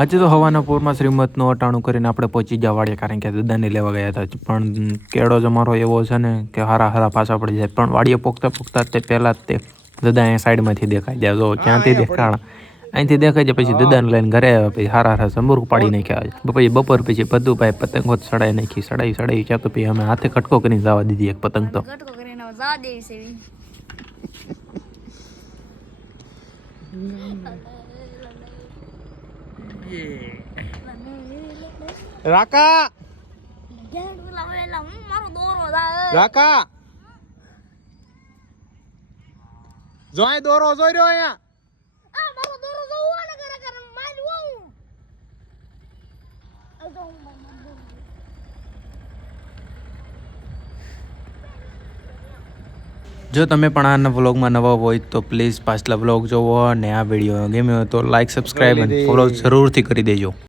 આજે તો હવાના પૂરમાં શ્રીમતનું અટાણું કરીને આપણે પહોંચી ગયા વાડીએ, કારણ કે દાદાને લેવા ગયા હતા. પણ કેળો જ અમારો એવો છે ને કે હારા પાછા પડી જાય. પણ વાડીએ પોગતા તે પહેલાં જ તે દાદા અહીંયા સાઈડમાંથી દેખાઈ જાય. જો ક્યાંથી દેખાણ અહીંથી દેખાઈ જાય. પછી દાદાને લઈને ઘરે આવ્યા. પછી હારા સમૂર્ખ પાડી નાખ્યા. પછી બપોર પછી બધું ભાઈ પતંગો ચડાઈ નાખી. ચડાઈ ક્યાં તો પછી અમે હાથે કટકો કરીને જવા દીધી એક પતંગ તો. રાકા રાકા જોઈ દોરો જોઈ રહ્યો અહીંયા. જો તમે પણ આના વ્લોગમાં નવા હોય તો પ્લીઝ પાછલા વ્લોગ જોવો, અને આ વિડીયો ગમ્યો હોય તો લાઈક, સબસ્ક્રાઈબ અને ફોલો જરૂરથી કરી દેજો.